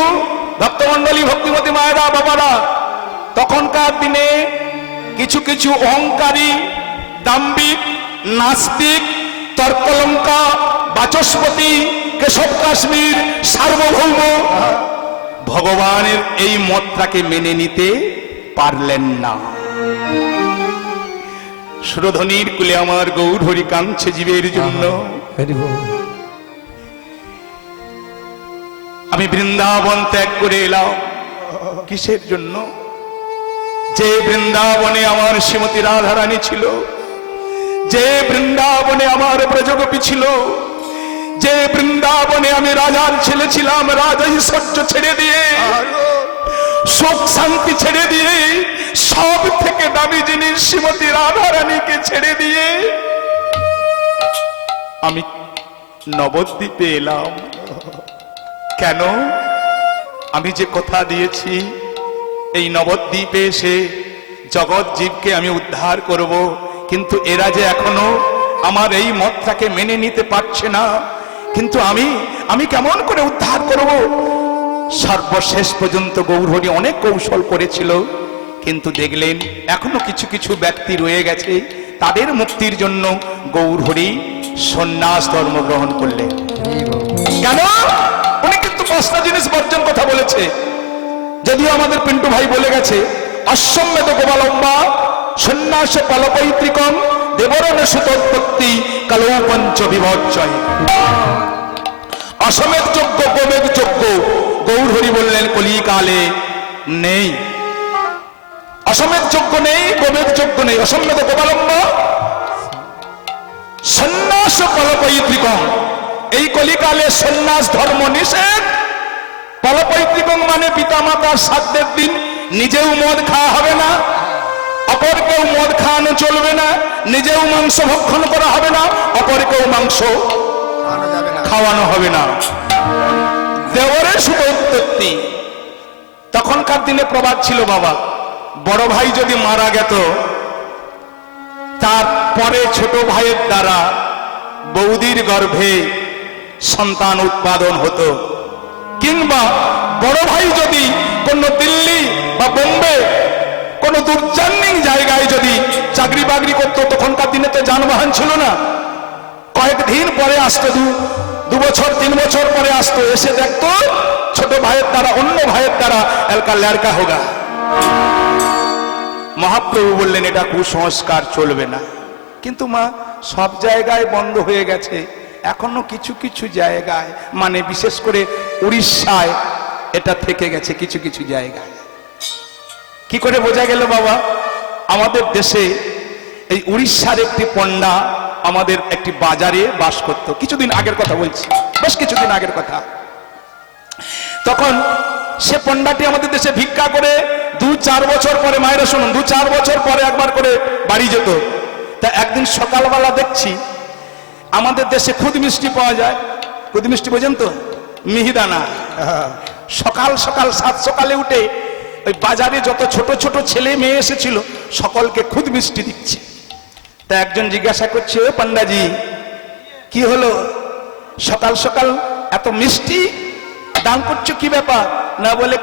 ভক্তমণ্ডলী, ভক্তিমতী মায়েরা, বাবারা, তখনকার দিনে কিছু কিছু অহংকারী, দাম্ভিক, নাস্তিক, তর্কলঙ্কা, বাচস্পতি, কেশব কাশ্মীর, সার্বভৌম ভগবানের এই মতটাকে মেনে নিতে পারলেন না। সুরধনির কুলে আমার গৌর হরি কাঁদছে জীবের জন্য। আমি বৃন্দাবন ত্যাগ করে এলাম কিসের জন্য? যে বৃন্দাবনে আমার শ্রীমতী রাধারানী ছিল, যে বৃন্দাবনে আমার ব্রজগোপী ছিল, যে বৃন্দাবনে আমি রাজার ছেলে ছিলাম, রাজা ঐশ্বর্য ছেড়ে দিয়ে, সুখ শান্তি ছেড়ে দিয়ে, সব থেকে দামি জিনিস শ্রীমতী রাধারানীকে ছেড়ে দিয়ে আমি নবদ্বীপে এলাম। কেন? আমি যে কথা দিয়েছি এই নবদ্বীপে এসে জগৎ জীবকে আমি উদ্ধার করব, কিন্তু এরা যে এখনো আমার এই মতটাকে মেনে নিতে পারছে না। কিন্তু আমি কেমন করে উদ্ধার করব? সর্বশেষ পর্যন্ত গৌরহরি অনেক কৌশল করেছিল, কিন্তু দেখলেন এখনো কিছু কিছু ব্যক্তি রয়ে গেছে, তাদের মুক্তির জন্য গৌরহরি সন্ন্যাস ধর্ম গ্রহণ করলেন। কেন? উনি কিন্তু পাঁচটা জিনিস বর্জন কথা বলেছে, যদিও আমাদের পিন্টু ভাই বলে গেছে, অশ্বমেধ গোপালম্বা সন্ন্যাস পালপৈত্রিকম দেবরণে সুতোৎপত্তি কালো পঞ্চ বিভজ্জয়। অশ্বমেধ যজ্ঞ, গোমেধ যজ্ঞ গৌরহরি বললেন কলিকালে নেই। অশ্বমেধ যজ্ঞ নেই, গোমেধ যজ্ঞ নেই। অশ্বমেধ গোপালম্বা সন্ন্যাস পালপৈত্রিকম, এই কলিকালে সন্ন্যাস ধর্ম নিষেধ। পালপৈত্রিকম মানে পিতামাতার শ্রাদ্ধের দিন নিজেও মদ খাওয়া হবে না, অপরকেও মদ খাওয়ানো চলবে না, নিজেও মাংস ভক্ষণ করা হবে না, অপরকেও মাংস খাওয়ানো হবে না। দেবরের সুতোৎপত্তি। তখনকার দিনে প্রবাদ ছিল বাবা, বড় ভাই যদি মারা গেত তার পরে ছোট ভাইয়ের দ্বারা বৌদির গর্ভে সন্তান উৎপাদন হতো, কিংবা বড় ভাই যদি কোনো দিল্লি বা বোম্বে কোনো দূরজার্নিং জায়গায় যদি চাকরি বাকরি করতো, তখনকার দিনে তো যানবাহন ছিল না, কয়েকদিন পরে আসতো, দু বছর 3 বছর পরে আসতো, এসে দেখতো ছোট ভাইয়ের দ্বারা অন্য ভাইয়ের দ্বারা এলকা লড়কা হোগা। মহাপ্রভু বললেন এটা কুসংস্কার, চলবে না। কিন্তু মা সব জায়গায় বন্ধ হয়ে গেছে, এখনো কিছু কিছু জায়গায়, মানে বিশেষ করে উড়িষ্যায় এটা থেকে গেছে কিছু কিছু জায়গায়। কি করে বোঝা গেল বাবা? আমাদের দেশে এই উড়িষ্যার একটি পণ্ডা আমাদের একটি বাজারে বাস করত, কিছুদিন আগের কথা বলছি, বেশ কিছুদিন আগের কথা। তখন সে পণ্ডাটি আমাদের দেশে ভিক্ষা করে 2-4 বছর পরে, মায়েরা শুনুন, 2-4 বছর পরে একবার করে বাড়ি যেত। তা একদিন সকালবেলা দেখছি আমাদের দেশে খুদ মিষ্টি পাওয়া যায়, খুদ মিষ্টি বোঝেন তো, মিহিদানা। সকাল সকাল 7 সকালে উঠে ওই বাজারে যত ছোট ছোট ছেলে মেয়ে এসেছিল সকলকে খুদ মিষ্টি দিচ্ছে। তা একজন জিজ্ঞাসা করছে, ও পান্ডাজি কি হলো, সকাল সকাল এত মিষ্টি দান করছো, কি ব্যাপার? না, বলে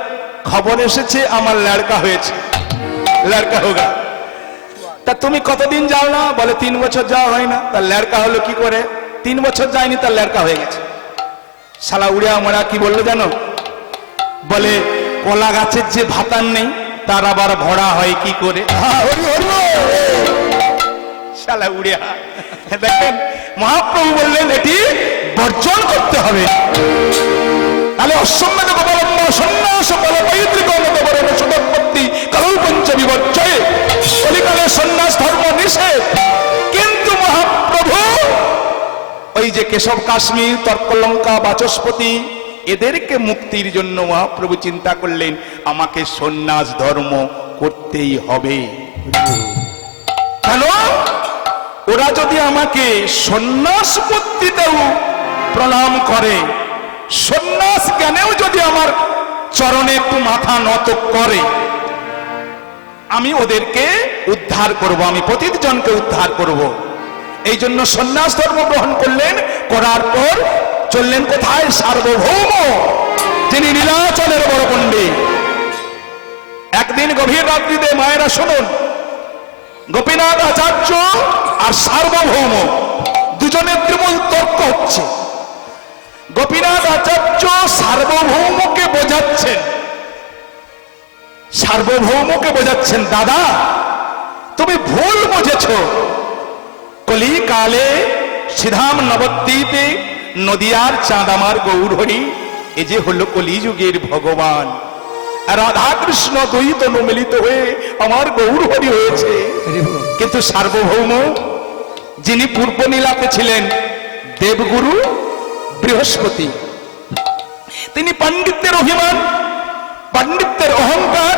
খবর এসেছে আমার লড়কা হয়েছে, লড়কা হোগা। তা তুমি কতদিন যাও না? বলে 3 বছর যাওয়া হয় না। তার লড়কা হলো কি করে? 3 বছর যায়নি, তার লড়কা হয়ে গেছে। শালা উড়িয়া মোড়া কি বললো জানো? বলে কলা গাছের যে ভাতার নেই তার আবার ভরা হয় কি করে? শালা উড়িয়া। দেখেন মহাপ্রভু বললেন এটি বর্জন করতে হবে। তাহলে অসম্মান গোপালম্ব সন্ন্যাস কল পৈতৃক অনুতবরণ সুদোৎপত্তি কলৌ পঞ্চ বিবর্চয়ে, কলিকালে সন্ন্যাস ধর্ম নিষেধ। কিন্তু মহাপ্রভু ওই যে কেশব কাশ্মীর, তর্কলঙ্কা, বাচস্পতি, এদেরকে মুক্তির জন্য মহাপ্রভু চিন্তা করলেন আমাকে সন্ন্যাস ধর্ম করতেই হবে। কেন? ওরা যদি আমাকে সন্ন্যাস পদ্ধতিতেও প্রণাম করে, সন্ন্যাস জ্ঞানেও যদি আমার চরণে একটু মাথা নত করে, আমি ওদেরকে উদ্ধার করব, আমি প্রতিজনকে উদ্ধার করব। এই জন্য সন্ন্যাস ধর্ম গ্রহণ করলেন। করার পর চললেন কোথায়? সার্বভৌম, যিনি নীলাচলের বড় পণ্ডিত। একদিন গভীর রাত্রিতে, মায়েরা শুনুন, গোপীনাথ আচার্য আর সার্বভৌম দুজনের তুমুল তর্ক হচ্ছে। গোপীনাথ আচার্য সার্বভৌমকে বোঝাচ্ছেন, সার্বভৌমকে বোঝাচ্ছেন, দাদা তুমি ভুল বুঝেছ। কলিকালে সিধাম নবদ্বীপে নদিয়ার চাঁদ আমার গৌরহরি, এ যে হলো কলিযুগের ভগবান। রাধা কৃষ্ণ দুই তনু মিলিত হয়ে আমার গৌরহরি হয়েছে। কিন্তু সার্বভৌম, যিনি পূর্ব নীলাতে ছিলেন দেবগুরু বৃহস্পতি, তিনি পণ্ডিতের অভিমান, পণ্ডিতের অহংকার,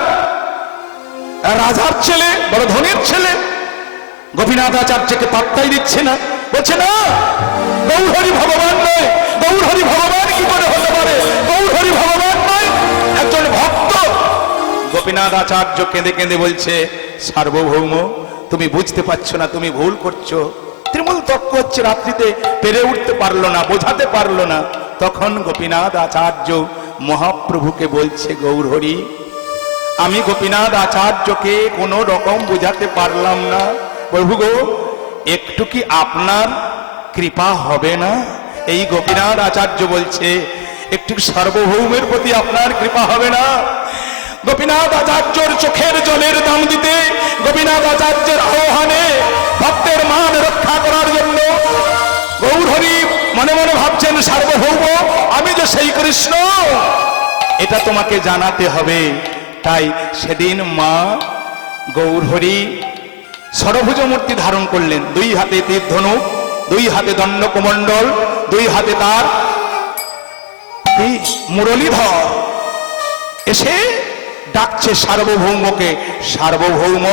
রাজার ছেলে, বড় ধনীর ছেলে, গোপীনাথ আচার্যকে পাত্তাই দিচ্ছে না, বলছে না গৌরহরি ভগবান নয়। গৌরহরি ভগবান কি করে হতে পারে? গৌরহরি ভগবান নয়, একজন ভক্ত। গোপীনাথ আচার্য কেঁদে কেঁদে বলছে, সার্বভৌম তুমি বুঝতে পারছো না, তুমি ভুল করছো। তৃণমূল তর্ক হচ্ছে, রাত্রিতে পেরে উঠতে পারলো না, বোঝাতে পারলো না। তখন গোপীনাথ আচার্য মহাপ্রভুকে বলছে, গৌরহরি আমি গোপীনাথ আচার্যকে কোনো রকম বোঝাতে পারলাম না, প্রভু গো একটু কি আপনার কৃপা হবে না? এই গোপীনাথ আচার্য বলছে, একটু সার্বভৌমের প্রতি আপনার কৃপা হবে না? গোপীনাথ আচার্যর চোখের জলের দাম দিতে, গোপীনাথ আচার্যের আহ্বানে ভক্তের মান রক্ষা করার জন্য গৌরহরি মনে মনে ভাবছেন, সার্বভৌম আমি যে সেই কৃষ্ণ, এটা তোমাকে জানাতে হবে। তাই সেদিন মা গৌরহরি ষড়ভুজ মূর্তি ধারণ করলেন, 2 হাতে তীর ধনুক, 2 হাতে দণ্ডকমণ্ডল, 2 হাতে তার মুরলীধর, এসে ডাকছে সার্বভৌমকে, সার্বভৌম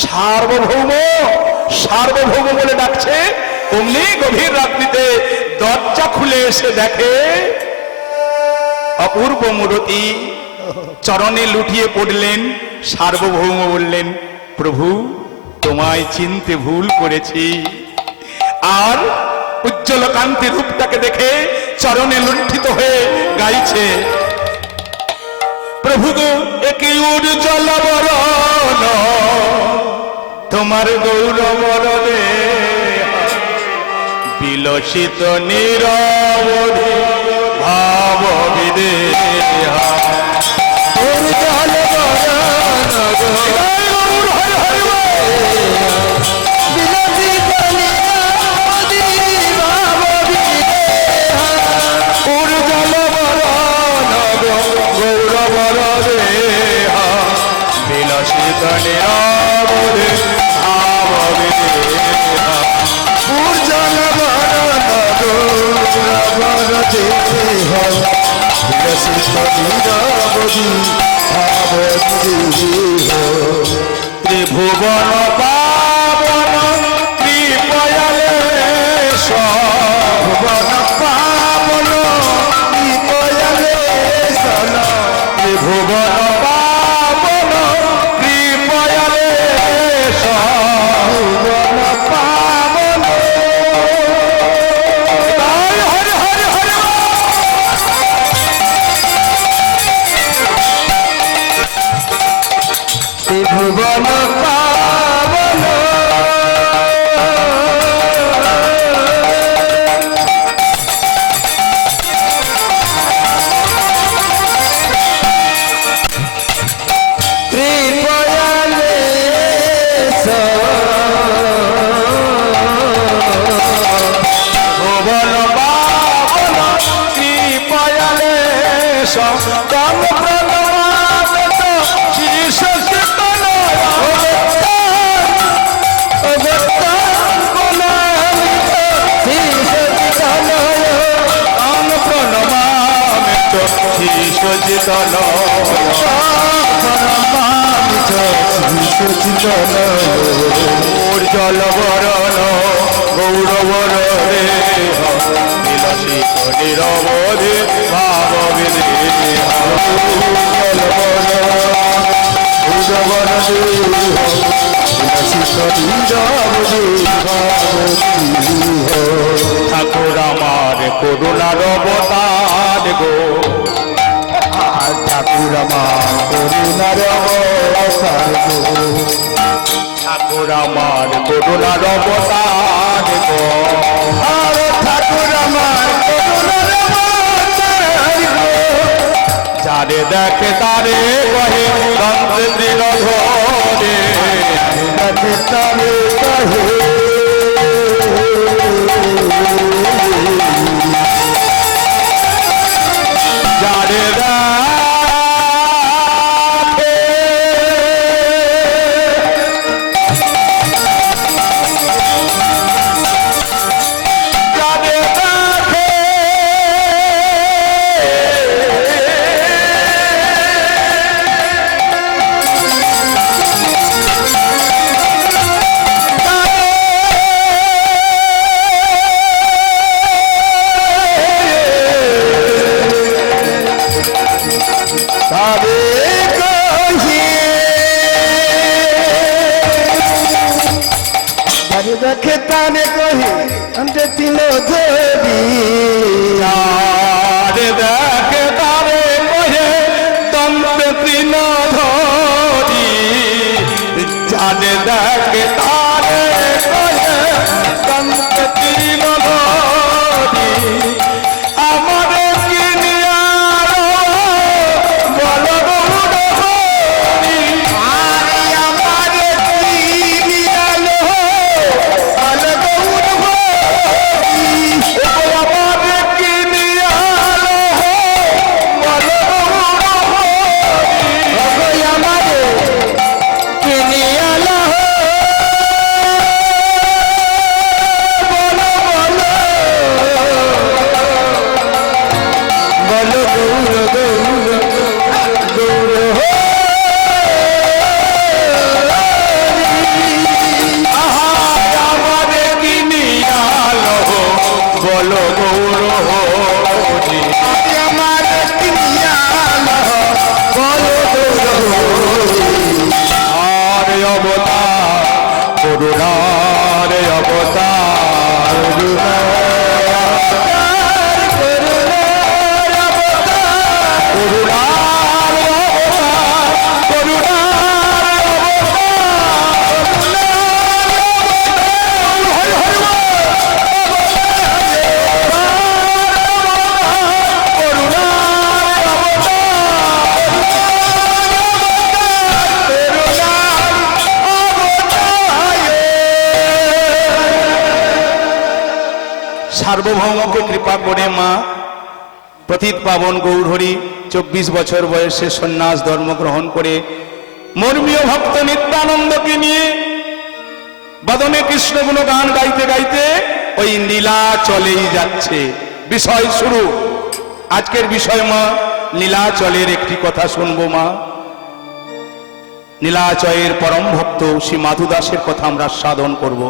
সার্বভৌম সার্বভৌম বলে ডাকছে। অমনি গভীর রাত্রিতে দরজা খুলে এসে দেখে অপূর্ব মূরতি, চরণে লুটিয়ে পড়লেন। সার্বভৌম বললেন, প্রভু তোমায় চিনতে ভুল করেছি। আর উজ্জ্বল কান্তি রূপটাকে দেখে চরণে লুণ্ঠিত হয়ে গাইছে, প্রভু গো একে উজ্জ্বল বরণ তোমার গৌরবরণে বিলসিত নীরবধি ভাব বিদেহা। ত্রিভুবন পাবন কৃপয়ালেশ, ভুবন পাবন কৃপয়ালেশ, ত্রিভুবন পাবন কৃপয়ালেশ, ভুবন পাবন। হরে হরে হরে ত্রিভুবন পাবন কৃপয়ালেশ, ভুবন পাবন কৃপয়ালেশ, তম প্রণমামিত শীর্ষ উজ্জ্বল বরণ গৌরবর রে বিলসিত নিরবধি ভাব বিদেহা। উজ্জ্বল ঠাকুর আমার করুণার অবতার গো, ঠাকুর আমার করুণার অবতার গো, ঠাকুর আমার করুণার অবতার গো, আর ঠাকুর আমার করুণার অবতার গো, যারে দেখে তারে কহে তন্ত্রে দৃঢ় ধরে, দেখে তারে কহে যারে দেখে তারে কহি অন্তে তিল ধরি, আরে দেখে তারে কহে তন্ত্রে তিল ধরি, যারে দেখে তারে কহে তন্ত্রে তিল ধরি, আমারে কিনিয়া বল গৌর হরি, আরে আমারে কিনিয়া করুণার অবতার করুণার অবতার করুণার সার্বভৌমকে কৃপা করে মা পতিত পাবন গৌরহরি 24 বছর বয়সে সন্ন্যাস ধর্ম গ্রহণ করে মর্মীয় ভক্ত নিত্যানন্দকে নিয়ে বদনে কৃষ্ণ গুণ গান গাইতে গাইতে ওই নীলাচলেই যাচ্ছে। বিষয় শুরু। আজকের বিষয় মা নীলাচলের একটি কথা শুনবো মা। নীলাচলের পরম ভক্ত শ্রী মাধু দাসের কথা আমরা সাধন করব।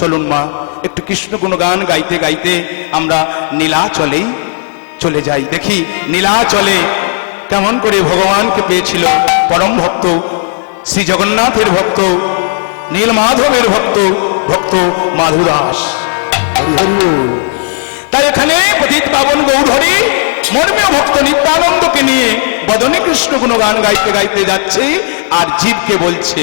চলুন মা একটু কৃষ্ণ গুণগান গাইতে গাইতে আমরা নীলাচলেই চলে যাই। দেখি নীলাচলে কেমন করে ভগবানকে পেয়েছিল পরম ভক্ত শ্রী জগন্নাথের ভক্ত নীলমাধবের ভক্ত ভক্ত মাধু দাস। তাই এখানে পতিত পাবন গৌরহরি মর্মীয় ভক্ত নিত্যানন্দকে নিয়ে বদনে কৃষ্ণ গুণগান গাইতে গাইতে যাচ্ছে আর জীবকে বলছে